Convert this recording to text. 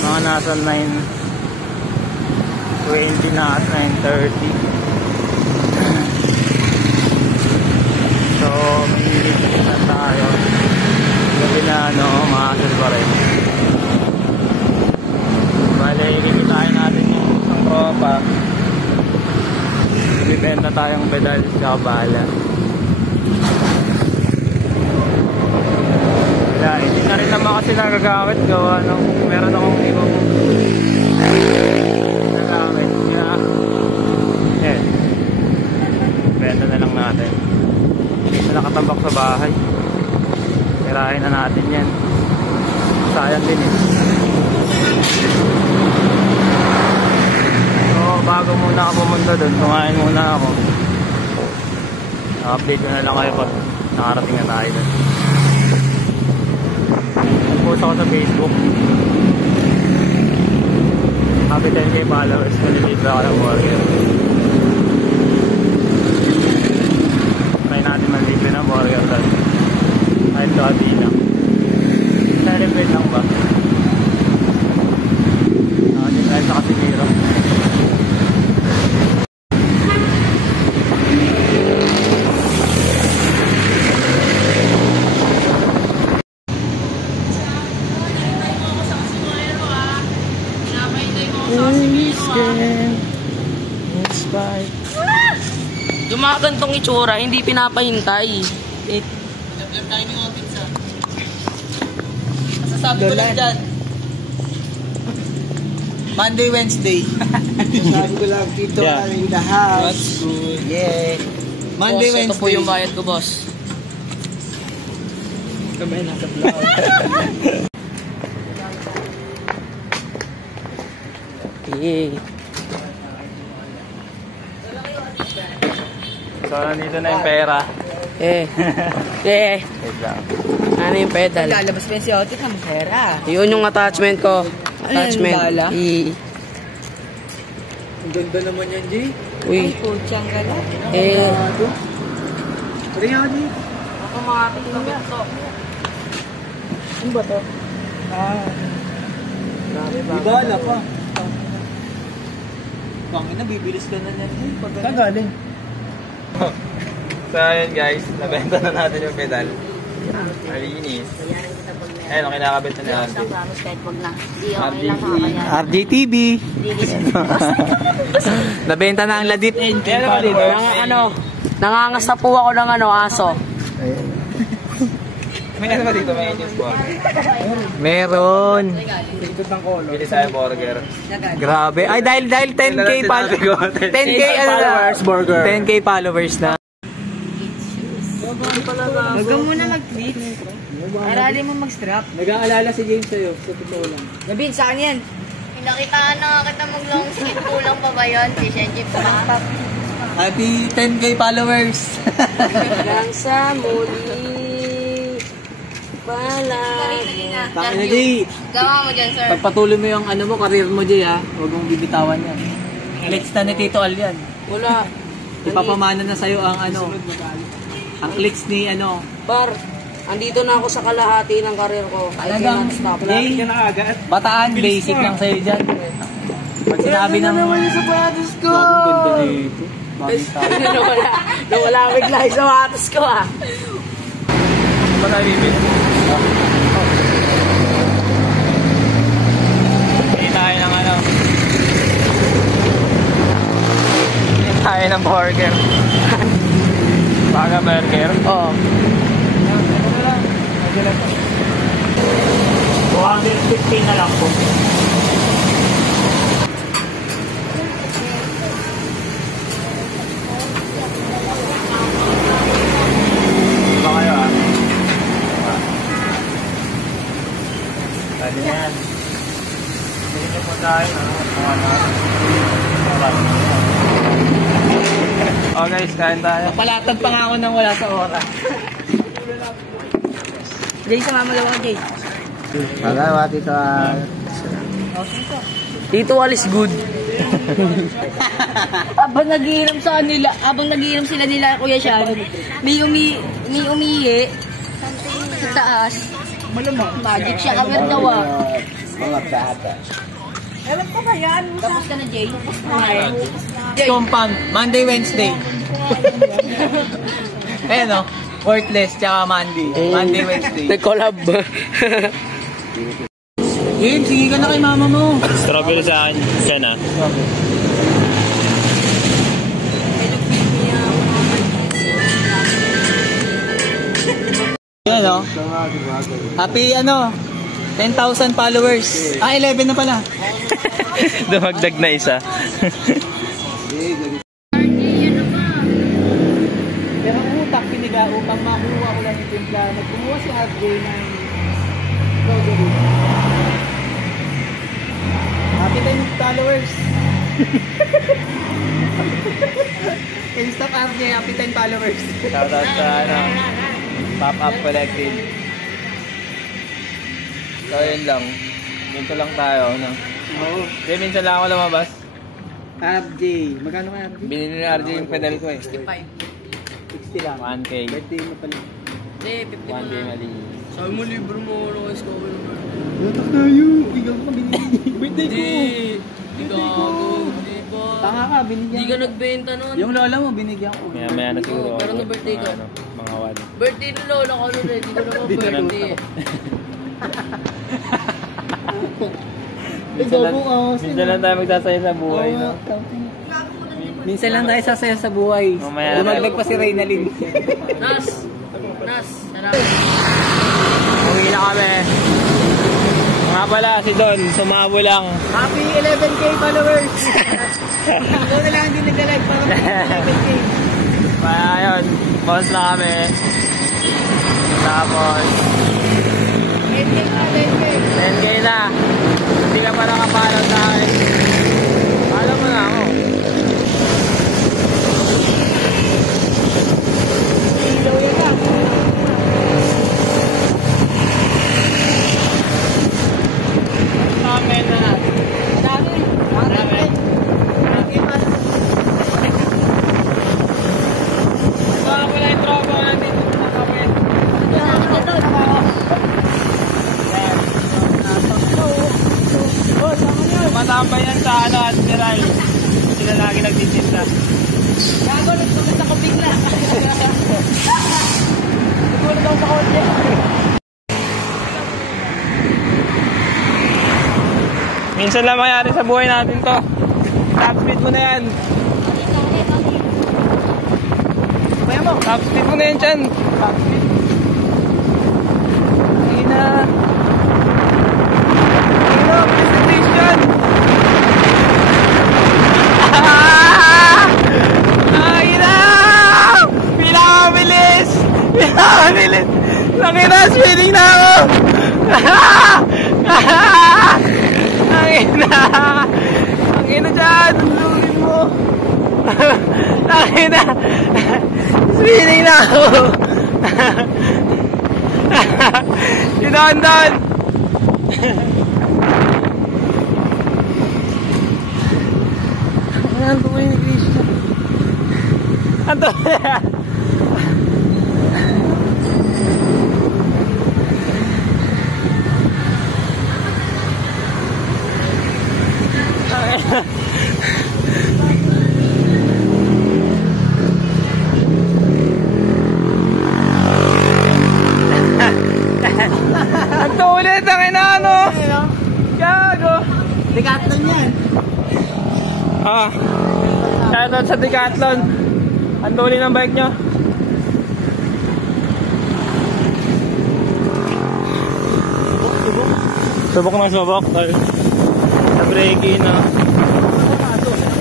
Mga nasa 9:20 na at 9:30. So, minilitin na tayo. Gabi na makasal pa rin. Bale, ikikitain natin yung isang tropa. Bibenta tayong pedal sa bala. Kaya hindi na rin naman kasi nagagamit gawa meron akong ibang nagamit. Kaya benta na lang natin. Hindi nakatabak sa bahay. Tirahin na natin yan. Sayang din So bago muna ako pumunta doon, kumain muna ako. Update ko na lang kayo pag nakarating na tayo doon. Post ako sa Facebook. Happy 10K followers. Malilibre ako ng burger. Try natin malilibre ng burger doon. Kahit kabi lang. Celebrate lang ba? Nakagin tayo sa Casimiro. Yung mga gantong itsura, hindi pinapahintay. Masasabi ko lang dyan. Monday, Wednesday. Masasabi ko lang dito in the house. That's good. Yeah. Monday, Boss, Wednesday. ito po yung bayad ko, boss. Kamay nasa vlog. Okay. So nandito na yung pera. Wait lang. Ano yung pedal? Lalabas pa yung si Otis ng pera. Yun yung attachment ko. Attachment. Ang Ang ganda naman yan, Jay. Uy. Ay, kutsang gala. Pwede nga, Jay. Ako makapit na beto. Ano ba to? Ibala pa. Pangina, bibilis ka na yan. Saan galing? So ayun guys, nabenta na natin yung pedal. Malinis. Ayun, kinakabit na ni RJ. RJTV. Nabenta na ang ladit. Nangangas na po ako ng aso. May ano ba dito? May engines po. Meron. Bili tayo burger. Grabe. Ay, dahil 10K followers. Burger. 10K followers na. Huwag muna mag-tweet. Arali mo mag-strap. Nag-aalala si James sa'yo. Sa totoo lang. Nabin, saan yan? Pinakitaan na kita mag-long skate. Kulang pa ba yun? Si Shenji pa. Happy 10K followers. Hanggang sa muli. Taka na, Jay. Gawa mo dyan, sir. Pagpatuloy mo yung career mo, Jay, ha? Huwag mong bibitawan yan. Clicks na ni Tito Al yan. Wala. Ipapamana na sa'yo ang ang clicks ni Par, andito na ako sa kalahati ng karir ko. I cannot stop. Jay, bataan, basic lang sa'yo dyan. Pag sinabi ng... yung sapatos ko! Ganda dito. Nawala bigla yung sapatos ko, ah. Ba tayo bibili? Hindi tayo ng Hindi tayo ng burger. Baga burger? Oo. 250 na lang po. Ba kayo Pwede na yan. Hindi na po tayo Oh guys, kain tayo. Palatag pa nga ako nang wala sa oras. Jay, sumama daw ako, Jay. Magawa, Tito Al. Tito Al is good. Habang nagiinom sila nila, Kuya Sean, may umihi sa taas. Magic siya, kamer daw ah. Mga bata. Ewan ko ba yan? Tapos ka na, Jay? Tapos na. Compound, Monday, Wednesday. Ayan o, worthless, tsaka Monday. Monday, Wednesday. Nag-collab. Game, sige ka na kay mama mo. Strawberry sa akin. Yan ah. Ayan o. Happy 10,000 followers. 11 na pala. Dumagdag na isa. Pero utak piniga upang makuha ko lang yung timpla. Nagkumuha si RJ ng strawberry. Happy 10 followers. Instap RJ, happy 10 followers. Shoutout sa Pop-Up Collective. So yun lang. Minto lang tayo, no? Oo. Kaya minsan lang ako lumabas. RJ, magkano ka RJ? Binili ni RJ yung pedal ko eh. 65. 60 lang. 1K. Birthday mo pala. Hindi, 50 1K na. mali. Sabi mo, libre mo ako ng isko. Lutok tayo. Bigyan ko binigyan. Birthday ko. Hindi gago. Hindi ba? Tanga ka, binigyan. Hindi ka nagbenta nun. Yung lola mo, binigyan ko. Maya na siguro. Pero no birthday ka? Mga Birthday ni Lola ko nun eh. Hindi ko naman birthday. Minsan lang tayo magsasaya sa buhay, no? Minsan lang tayo sasaya sa buhay. Mamaya Dumagdag pa si Reynalyn. Nas! Salamat. Uwi na kami. Nga pala, si Don, sumabo lang. Happy 11K followers! Ikaw na lang hindi nagdalag para 11K. Kaya yun, boss na kami. Tapos, 10K na. Hindi ka pa nakapalaw sa akin. Follow mo na ako. Ilaw yan lang. Amen na. Dami. Baka pala yung tropa ko nandito sa kape. Matambay yan sa Admiral. Sila lagi nagtitinda. Gago, nagpagkita ko bigla. Nagulog ako sa kotse. Minsan lang mangyari sa buhay natin to. Top speed mo na yan. Kaya mo. Top speed mo na yan dyan. Top speed. Ay na. Presentation. Ay na. Pinakabilis. Laki na, speeding na ako. Ang ina dyan, lumin mo. Ang ina, speeding na ako. Sinandan. Ang tuloy ni Krishna. Ang tuloy. Ang tulit ang inano. Gago. Decathlon yan. Shoutout sa Decathlon. Ang tulit ng bike nyo. Subok na subok. Sa breaking, no?